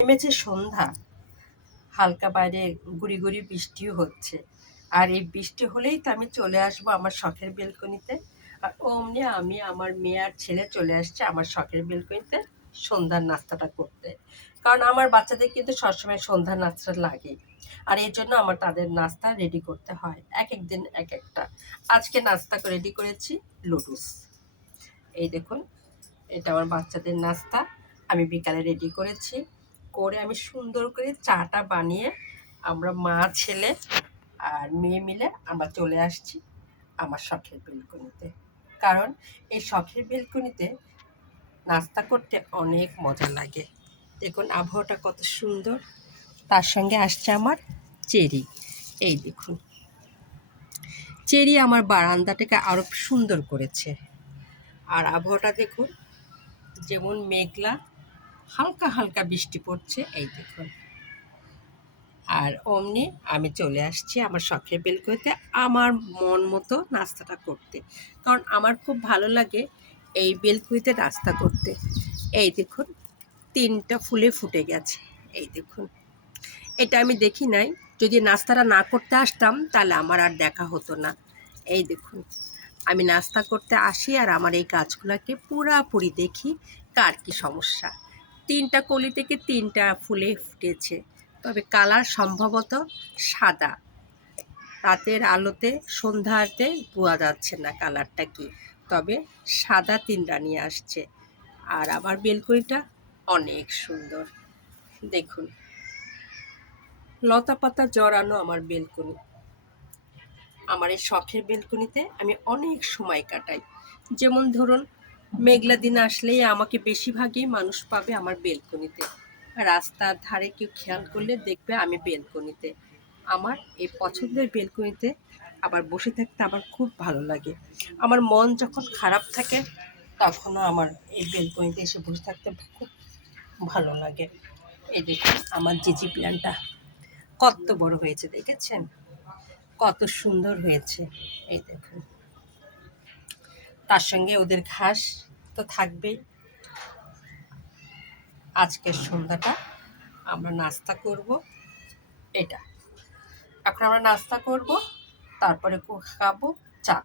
নেমেছে সন্ধ্যা, হালকা বাইরে গুড়ি গুড়ি বৃষ্টিও হচ্ছে। আর এই বৃষ্টি হলেই তো আমি চলে আসবো আমার শখের বেলকনিতে। আর অমনি আমি আমার মেয়ে আর ছেলে চলে আসছে আমার শখের বেলকনিতে সন্ধ্যার নাস্তাটা করতে। কারণ আমার বাচ্চাদের কিন্তু সবসময় সন্ধ্যার নাস্তাটা লাগে। আর এই জন্য আমার তাদের নাস্তা রেডি করতে হয়, এক এক দিন এক একটা। আজকে নাস্তা রেডি করেছি লুডুস। এই দেখুন, এটা আমার বাচ্চাদের নাস্তা। আমি বিকালে রেডি করেছি, করে আমি সুন্দর করে চাটা বানিয়ে আমরা মা ছেলে আর মেয়ে মিলে আমরা চলে আসছি আমার শখের বেলকনিতে। কারণ এই শখের বেলকনিতে নাস্তা করতে অনেক মজা লাগে। দেখুন আবহাওয়াটা কত সুন্দর, তার সঙ্গে আসছে আমার চেরি। এই দেখুন, চেরি আমার বারান্দাটাকে আরও সুন্দর করেছে। আর আবহাওয়াটা দেখুন, যেমন মেঘলা, হালকা হালকা বৃষ্টি পড়ছে। এই দেখুন, আর অমনি আমি চলে আসছি আমার শখের বেলকনিতে আমার মন মতো নাস্তাটা করতে। কারণ আমার খুব ভালো লাগে এই বেলকনিতে নাস্তা করতে। এই দেখুন, 3টা ফুলে ফুটে গেছে। এই দেখুন, এটা আমি দেখি নাই। যদি নাস্তাটা না করতে আসতাম তাহলে আমার আর দেখা হতো না। এই দেখুন, আমি নাস্তা করতে আসি আর আমার এই গাছগুলোকে পুরাপুরি দেখি কার কী সমস্যা। 3টা কলি থেকে 3টা ফুলে ফুটেছে, তবে কালার সম্ভবত সাদা। রাতের আলোতে সন্ধ্যাতে বোঝা যাচ্ছে না কালারটা কি, তবে সাদা 3টা নিয়ে আসছে। আর আমার বেলকনিটা অনেক সুন্দর। দেখুন, লতা পাতা জড়ানো আমার বেলকনি। আমার এই শখের বেলকনিতে আমি অনেক সময় কাটাই। যেমন ধরুন, মেঘলা দিন আসলেই আমাকে বেশিরভাগই মানুষ পাবে আমার বেলকনিতে। রাস্তার ধারে কেউ খেয়াল করলে দেখবে আমি বেলকনিতে। আমার এই পছন্দের বেলকনিতে আবার বসে থাকতে আমার খুব ভালো লাগে। আমার মন যখন খারাপ থাকে তখনও আমার এই বেলকনিতে এসে বসে থাকতে খুব ভালো লাগে। এই দেখুন, আমার জিজি প্ল্যান্টটা কত বড় হয়েছে দেখেছেন, কত সুন্দর হয়েছে। এই দেখুন, তার সঙ্গে ওদের ঘাস তো থাকবেই। আজকের সন্ধ্যাটা আমরা নাস্তা করব এটা। এখন আমরা নাস্তা করব, তারপরে খাবো চা।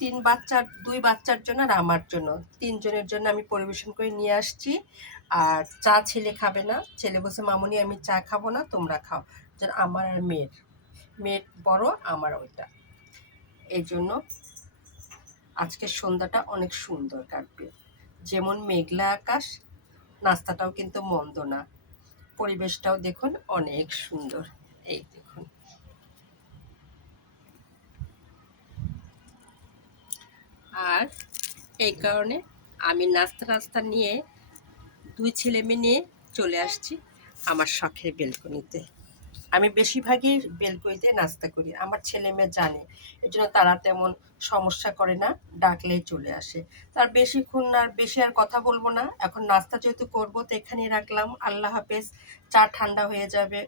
2 বাচ্চার জন্য আর আমার জন্য, 3 জনের জন্য আমি পরিবেশন করে নিয়ে আসছি। আর চা ছেলে খাবে না, ছেলে বলছে মামুনি আমি চা খাবো না, তোমরা খাও। যেন আমার আর মেয়ের বড়, আমার ওইটা। এই জন্য আজকের সন্ধ্যাটা অনেক সুন্দর কাটবে। যেমন মেঘলা আকাশ, নাস্তাটাও কিন্তু মন্দ না, পরিবেশটাও দেখুন অনেক সুন্দর। এই দেখুন, আর এই কারণে আমি নাস্তা নিয়ে 2 ছেলে মেয়ে নিয়ে চলে আসছি আমার শখের বেলকনিতে। আমি বেশিরভাগই বেলকনিতে নাস্তা করি, আমার ছেলে মেয়ে জানে। এই জন্য তারা তেমন সমস্যা করে না, ডাকলেই চলে আসে। তার বেশিক্ষণ আর বেশি আর কথা বলবো না, এখন নাস্তা যেহেতু করবো তো এখানেই রাখলাম। আল্লাহ হাফেজ। চা ঠান্ডা হয়ে যাবে।